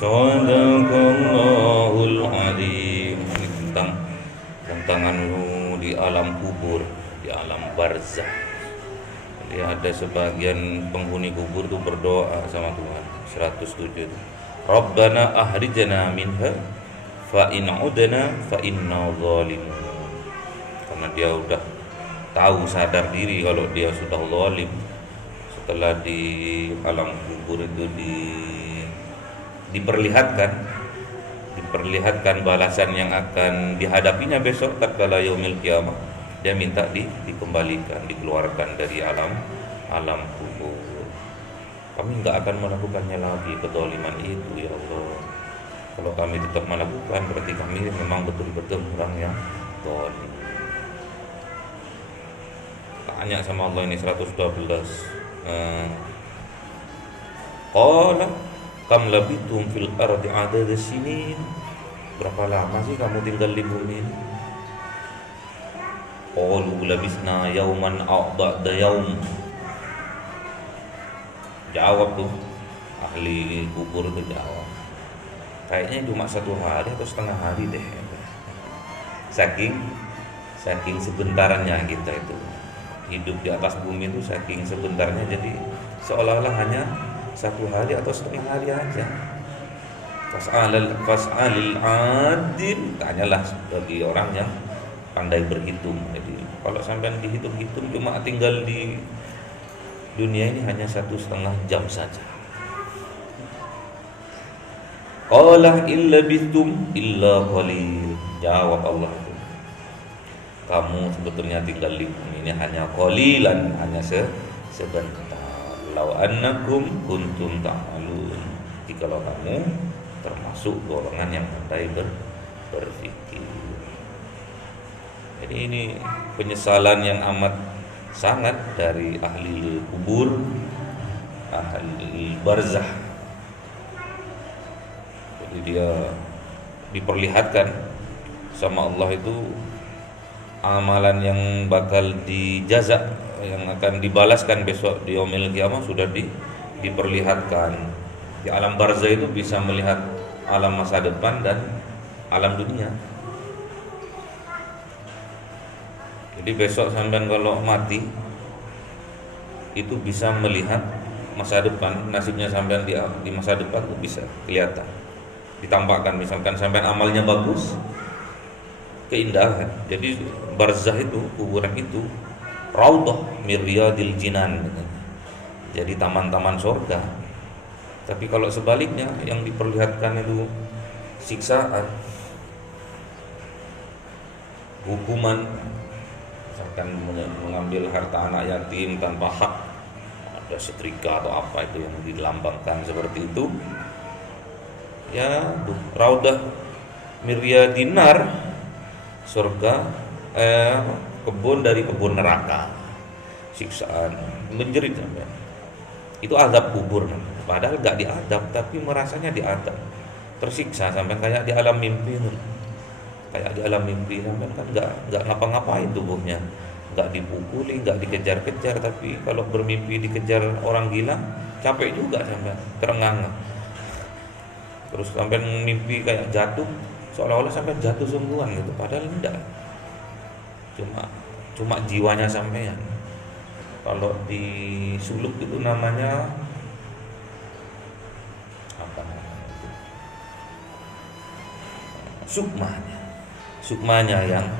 Sadaqallahul Azim. Ini tentang di alam kubur, di alam barzah. Jadi ada sebagian penghuni kubur tuh berdoa sama Tuhan. 107 itu. Rabbana ahrijna minha fa in udna fa inna zalimun. Karena dia udah tahu, sadar diri kalau dia sudah zalim. Setelah di alam kubur itu diperlihatkan balasan yang akan dihadapinya besok tatkala yaumil qiyamah, dia minta dikembalikan, dikeluarkan dari alam kubur. Kami enggak akan melakukannya lagi kezaliman itu ya Allah. Kalau kami tetap melakukan berarti kami memang betul-betul orang yang zalim. Tanya sama Allah ini 112. Qala kam labitum fil ardi adad sinin. Berapa lama sih kamu tinggal di bumi ini? Qalu labisna yauman aw ba'da yaum. Jawab tuh ahli kubur itu jawab. Kayaknya cuma 1 hari atau setengah hari deh. Saking sebentarnya kita itu hidup di atas bumi itu, saking sebentarnya, jadi seolah-olah hanya 1 hari atau setengah hari aja. Fas'alil adin, tanyalah bagi orang yang pandai berhitung. Jadi kalau sampai dihitung-hitung cuma tinggal di dunia ini hanya 1,5 jam saja. Qala illa bistum illa qalil. Jawab Allah itu, kamu sebetulnya tinggal di bumi ini hanya qalilan, hanya sebentar. Lau annakum kuntum ta'malun. Jikalau kamu termasuk golongan yang pandai berfikir. Jadi ini penyesalan yang amat sangat dari ahli kubur, ahli barzah. Jadi dia diperlihatkan sama Allah itu amalan yang bakal dijaza, yang akan dibalaskan besok di yaumil qiyamah sudah diperlihatkan. Di alam barzah itu bisa melihat alam masa depan dan alam dunia. Jadi besok sampean kalau mati itu bisa melihat masa depan, nasibnya sampean di masa depan itu bisa kelihatan. Ditampakkan misalkan sampean amalnya bagus, keindahan. Jadi barzah itu, kuburan itu raudhah min riyadil jinan. Jadi taman-taman surga. Tapi kalau sebaliknya yang diperlihatkan itu siksaan, hukuman, misalkan mengambil harta anak yatim tanpa hak, ada setrika atau apa itu yang dilambangkan seperti itu. Ya, raudhah min riyadin nar, surga, kebun dari kebun neraka, siksaan, menjerit sampai. Itu azab kubur, padahal gak diadab tapi merasanya diadab, tersiksa sampai kayak di alam mimpi. Kayak di alam mimpi sampai kan gak ngapa-ngapain tubuhnya, gak dipukuli, gak dikejar-kejar. Tapi kalau bermimpi dikejar orang gila, capek juga sampai terengah-engah. Terus sampai mimpi kayak jatuh, seolah-olah sampai jatuh sungguhan gitu, padahal enggak. Cuma jiwanya sampean. Kalau di suluk itu namanya apa namanya? Sukmanya yang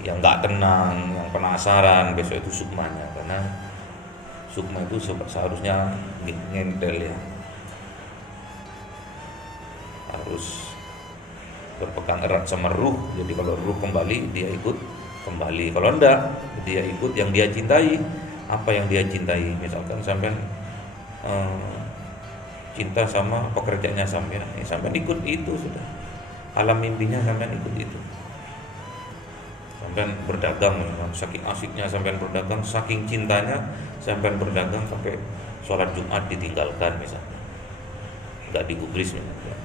nggak tenang, yang penasaran besok itu sukmanya. Karena sukma itu seharusnya ngentel ya, harus berpegang erat sama ruh. Jadi kalau ruh kembali, dia ikut kembali. Kalau enggak, dia ikut yang dia cintai. Apa yang dia cintai? Misalkan sampean cinta sama pekerjaannya sampean, sampean ikut itu sudah. Alam mimpinya sampean ikut itu. Sampean berdagang, saking asiknya sampean berdagang, saking cintanya sampean berdagang sampai sholat Jumat ditinggalkan misalnya, nggak digubris misalnya.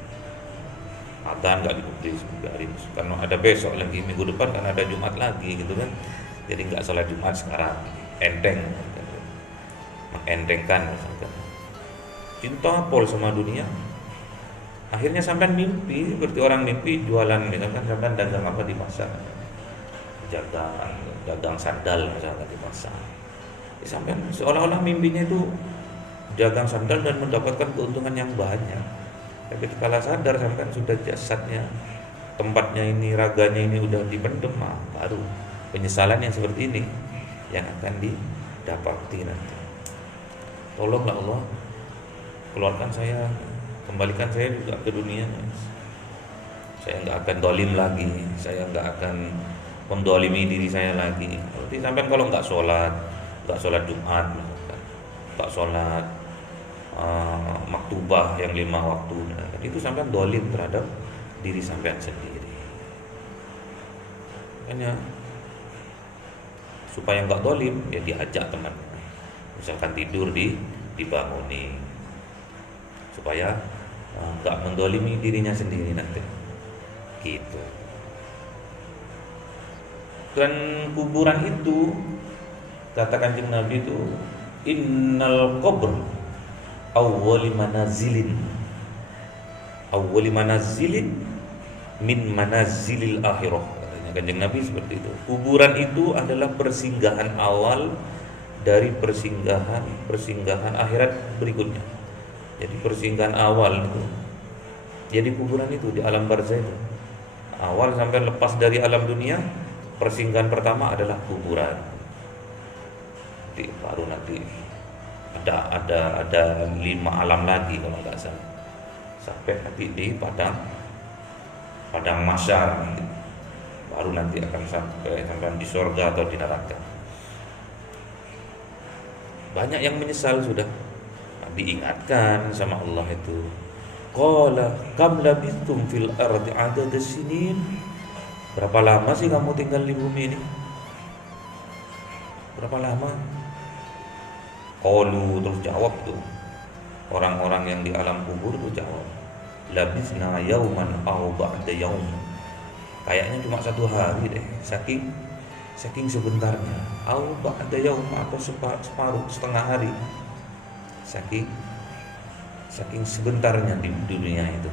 Adzan nggak digubris, biarin. Karena ada besok lagi, minggu depan kan ada Jumat lagi gitu kan. Jadi nggak sholat Jumat sekarang, enteng, mengentengkan misalkan. Cinta pol sama dunia, Akhirnya sampean mimpi seperti orang mimpi jualan, misalkan sampean dagang apa di pasar, dagang sandal misalkan di pasar. Sampean seolah-olah mimpinya itu dagang sandal dan mendapatkan keuntungan yang banyak. Tapi kala sadar sampean sudah jasadnya, tempatnya ini, raganya ini udah dipendem, baru penyesalan yang seperti ini yang akan didapati nanti. Tolonglah Allah, keluarkan saya, kembalikan saya juga ke dunia. Saya nggak akan dolim lagi, saya nggak akan mendolimi diri saya lagi. Berarti sampai kalau nggak sholat Jumat, nggak sholat maktubah yang 5 waktu, itu sampai dolim terhadap diri sampean sendiri. Makanya supaya nggak dolim, ya diajak teman, misalkan tidur dibangunin, supaya nggak mendolimi dirinya sendiri nanti, gitu. Dan kuburan itu, kata Kanjeng Nabi itu, innal qabr awwali manazilin min manazilil akhirah, katanya Kanjeng Nabi seperti itu. Kuburan itu adalah persinggahan awal dari persinggahan akhirat berikutnya. Jadi persinggahan awal itu, jadi kuburan itu di alam barzah itu. Awal sampai lepas dari alam dunia, persinggahan pertama adalah kuburan. Jadi baru nanti ada 5 alam lagi kalau nggak salah, sampai nanti di padang mahsyar, baru nanti akan sampai di surga atau di neraka. Banyak yang menyesal sudah, diingatkan sama Allah itu, qala kam labithum fil ardi adad sinin, berapa lama sih kamu tinggal di bumi ini, berapa lama? Qalu, terus jawab tuh orang-orang yang di alam kubur tuh jawab, labisna yauman aw ba'da yaum, kayaknya cuma 1 hari deh, saking sebentarnya, aw ba'da yaum, atau separuh, setengah hari, saking sebentarnya di dunia itu.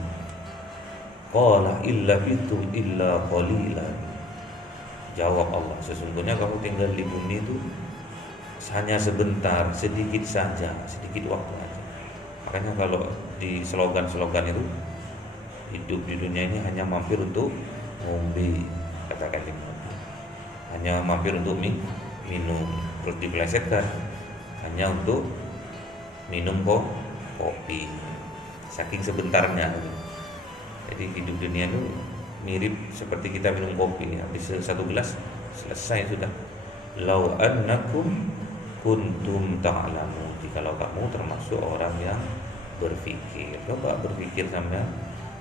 Qala illa bitum illa qalilan, jawab Allah, sesungguhnya kamu tinggal di bumi itu hanya sebentar, sedikit saja, sedikit waktu aja. Makanya kalau di slogan-slogan itu, hidup di dunia ini hanya mampir untuk ngombe, katakan Nabi, hanya mampir untuk minum, terus dipelesetkan hanya untuk minum kopi, saking sebentarnya. Jadi hidup dunia itu mirip seperti kita minum kopi, habis 1 gelas selesai sudah. Lau annakum kuntum ta'lamun, jikalau kamu termasuk orang yang berpikir. Coba berpikir sampai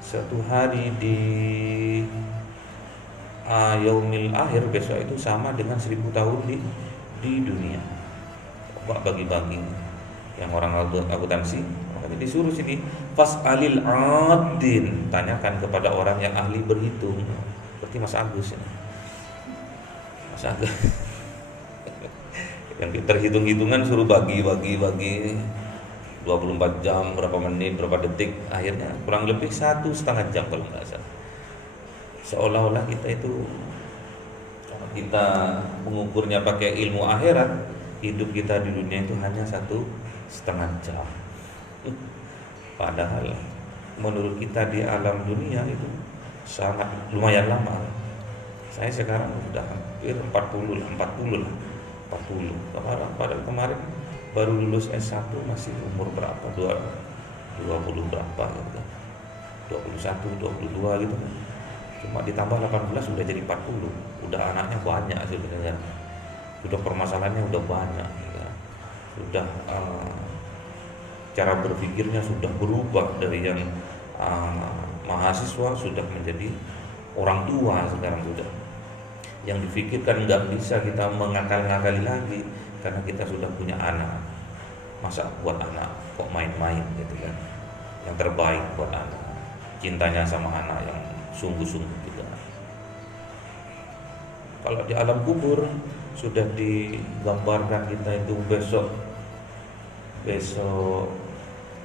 1 hari di yaumil akhir, besok itu sama dengan 1000 tahun di dunia. Coba bagi-bagi. Yang orang akuntansi, makanya disuruh sini fas'alil adin, tanyakan kepada orang yang ahli berhitung. Seperti Mas Agus ini. Mas Agus yang terhitung-hitungan suruh bagi 24 jam, berapa menit, berapa detik, akhirnya kurang lebih 1,5 jam kalau nggak salah. Seolah-olah kita itu, kalau kita mengukurnya pakai ilmu akhirat, hidup kita di dunia itu hanya 1,5 jam. Padahal menurut kita di alam dunia itu sangat lumayan lama. Saya sekarang sudah hampir 40 lah. Padahal kemarin baru lulus S1, masih umur berapa? 20 berapa gitu. 21, 22 gitu kan. Cuma ditambah 18 sudah jadi 40. Udah anaknya banyak sebenarnya. Sudah permasalahannya udah banyak gitu. Sudah cara berpikirnya sudah berubah dari yang mahasiswa sudah menjadi orang tua sekarang sudah. Yang difikirkan nggak bisa kita mengakal-ngakali lagi karena kita sudah punya anak. Masa buat anak kok main-main gitu kan? Yang terbaik buat anak, cintanya sama anak yang sungguh-sungguh gitu. Kalau di alam kubur sudah digambarkan kita itu besok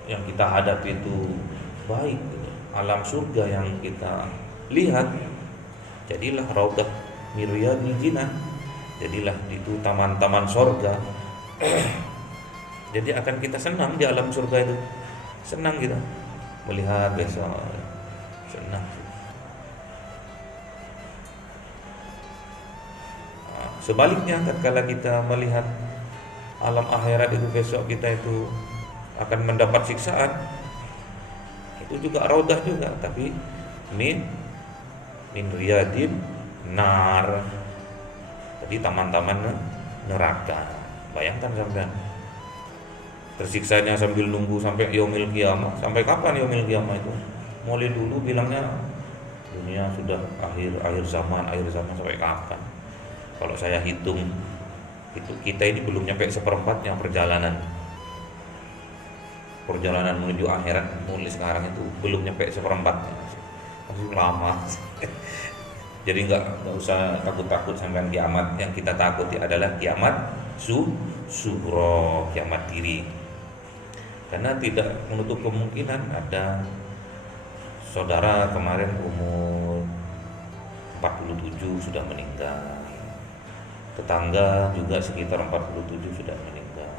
yang kita hadapi itu baik gitu. alam surga yang kita lihat, jadilah raudhah miriyadil jinan, jadilah itu taman-taman surga. Jadi akan kita senang di alam surga itu, senang kita melihat besok, senang. Sebaliknya tatkala kita melihat alam akhirat itu besok, kita itu akan mendapat siksaan, itu juga raudhah juga, tapi min riyadin nar, jadi taman-taman neraka. Bayangkan sampean, tersiksanya sambil nunggu sampai yaumil qiyamah. Sampai kapan yaumil qiyamah itu? Mulai dulu bilangnya dunia sudah akhir zaman sampai kapan? Kalau saya hitung itu kita ini belum nyampe seperempatnya perjalanan menuju akhirat. Mulai sekarang itu belum nyampe seperempatnya, masih lama. Jadi nggak usah takut sampai kiamat. Yang kita takuti adalah kiamat sughra, kiamat diri. Karena tidak menutup kemungkinan ada saudara kemarin umur 47 sudah meninggal, tetangga juga sekitar 47 sudah meninggal,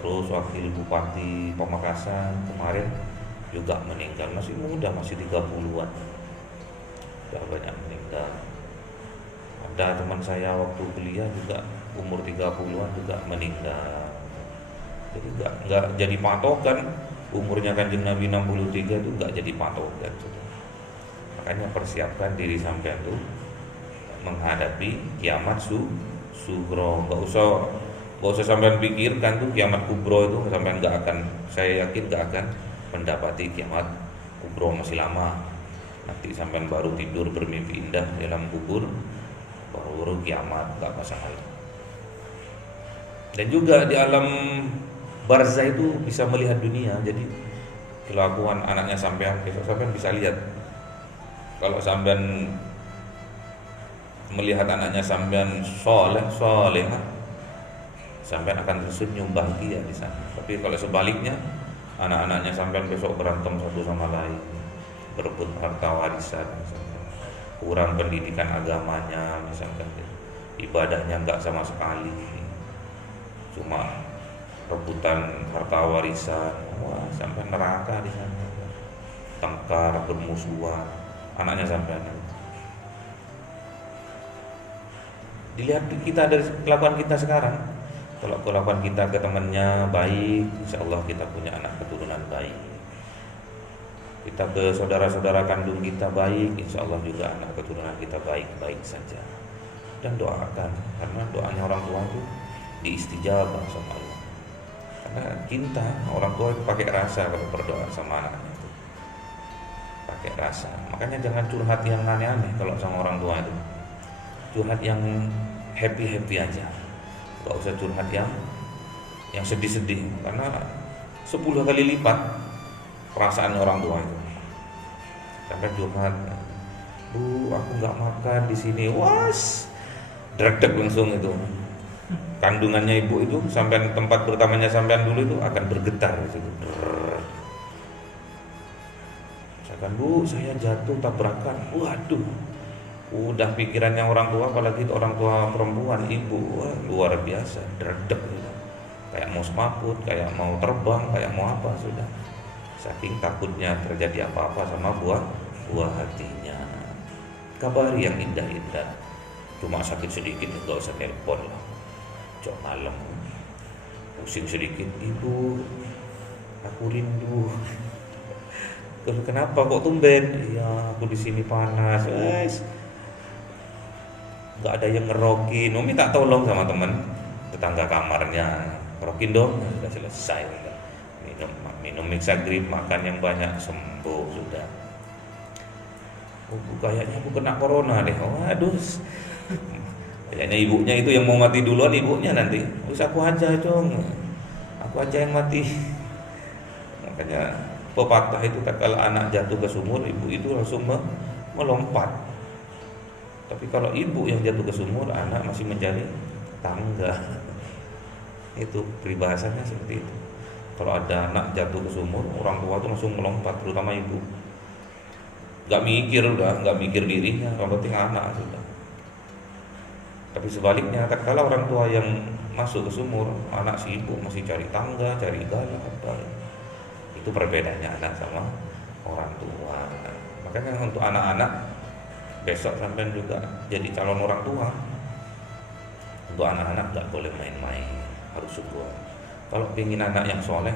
terus wakil bupati Pamekasan kemarin juga meninggal, masih muda, masih 30-an, sudah banyak meninggal. Ada teman saya waktu kuliah juga umur 30-an juga meninggal. Jadi nggak jadi patokan umurnya Kanjeng Nabi 63 itu, nggak jadi patokan. Makanya persiapkan diri sampean tuh menghadapi kiamat sughra. Nggak usah sampean pikirkan tuh kiamat kubro itu, sampean nggak akan, saya yakin nggak akan mendapati kiamat kubro, masih lama. Nanti sampean baru tidur bermimpi indah di dalam kubur, baru kiamat, nggak masalah. Dan juga di alam barzah itu bisa melihat dunia. Jadi kelakuan anaknya sampean, besok sampean bisa lihat. Kalau sampean melihat anaknya sampean soleh, sampean akan tersenyum bahagia di sana. Tapi kalau sebaliknya, anak-anaknya sampean besok berantem satu sama lain, berebut harta warisan, misalnya, kurang pendidikan agamanya, misalkan ibadahnya enggak sama sekali, cuma rebutan harta warisan, wah sampai neraka di sana, tengkar, bermusuhan, anaknya sampai. Dilihat kita dari kelakuan kita sekarang. Kalau kelakuan kita ke temannya baik, insya Allah kita punya anak keturunan baik. Kita ke saudara-saudara kandung kita baik, insya Allah juga anak keturunan kita baik-baik saja. Dan doakan, karena doanya orang tua itu diistijabah sama Allah. Karena cinta orang tua itu pakai rasa kalau berdoa sama anaknya itu, pakai rasa. Makanya jangan curhat yang aneh-aneh kalau sama orang tua itu. Curhat yang happy aja, gak usah curhat yang sedih-sedih, karena 10 kali lipat perasaan orang tua itu. Sampai curhat, Bu, aku nggak makan di sini, was, dredeg langsung itu. Kandungannya ibu itu sampai tempat pertamanya sampean dulu itu akan bergetar di situ. Misalkan, Bu, saya jatuh tabrakan, waduh. Udah pikirannya orang tua, apalagi orang tua perempuan, ibu, wah, luar biasa, dredeg gitu. Kayak mau semaput, kayak mau terbang, kayak mau apa sudah. Saking takutnya terjadi apa-apa sama buah hatinya. Kabari yang indah-indah. Cuma sakit sedikit enggak usah telepon lah. Cok malam. Pusing sedikit, Ibu, aku rindu. Kenapa kok tumben? Iya, aku di sini panas. Nggak ada yang ngerokin, minta tolong sama teman tetangga kamarnya, ngerokin dong, sudah selesai. Minum Mixagrip, makan yang banyak, sembuh sudah. Kayaknya aku kena corona deh. Waduh, kayaknya ibunya itu yang mau mati duluan, ibunya nanti. Terus aku aja yang mati. Makanya pepatah itu, kalau anak jatuh ke sumur, ibu itu langsung melompat. Tapi kalau ibu yang jatuh ke sumur, anak masih mencari tangga. Itu peribahasanya seperti itu. Kalau ada anak jatuh ke sumur, orang tua itu langsung melompat, terutama ibu. nggak mikir dirinya, yang penting anak sudah. Tapi sebaliknya, tatkala orang tua yang masuk ke sumur, anak sibuk masih cari tangga, cari galah apa. Itu perbedaannya anak sama orang tua. Makanya untuk anak-anak besok sampai juga jadi calon orang tua, untuk anak-anak nggak boleh main-main, harus syukur. Kalau ingin anak yang soleh,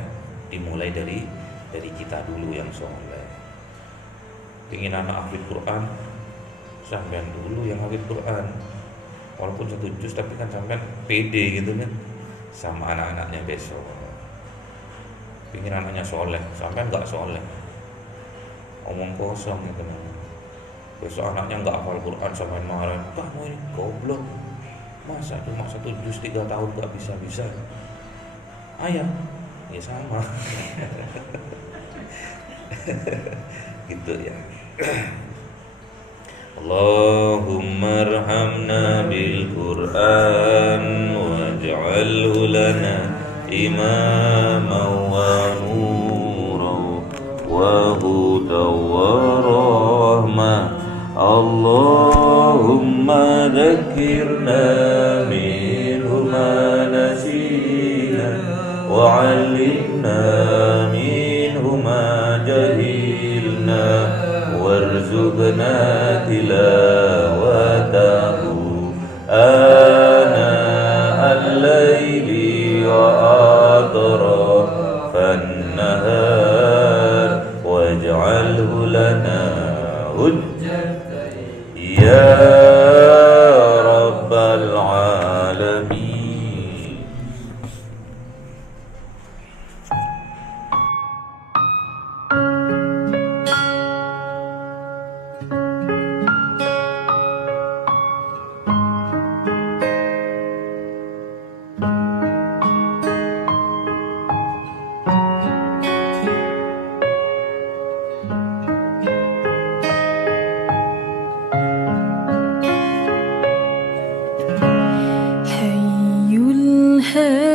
dimulai dari kita dulu yang soleh. Ingin anak hafid Quran, sampean dulu yang hafid Quran. Walaupun 1 juz, tapi kan sampean pede gitu kan sama anak-anaknya besok. Ingin anaknya soleh, sampean nggak soleh, omong kosong gitu. Besok anaknya nggak hafal Quran, sampean marah, kamu ini goblok, masa cuma 1 juz 3 tahun nggak bisa. Ayah, ya sama. Gitu ya. Allahumma arhamna bil Qur'an waj'alhu lana imaman wa nuran wa hudan wa rahmah. Allahumma dhakkirna minhu ma nasina wa 'allimna minhu ma jahilna warzuqna tilawatahu ana al-laili wa atrafan nahar waj'alhu lana hujjatan ya rabbal alamin. حي الهادي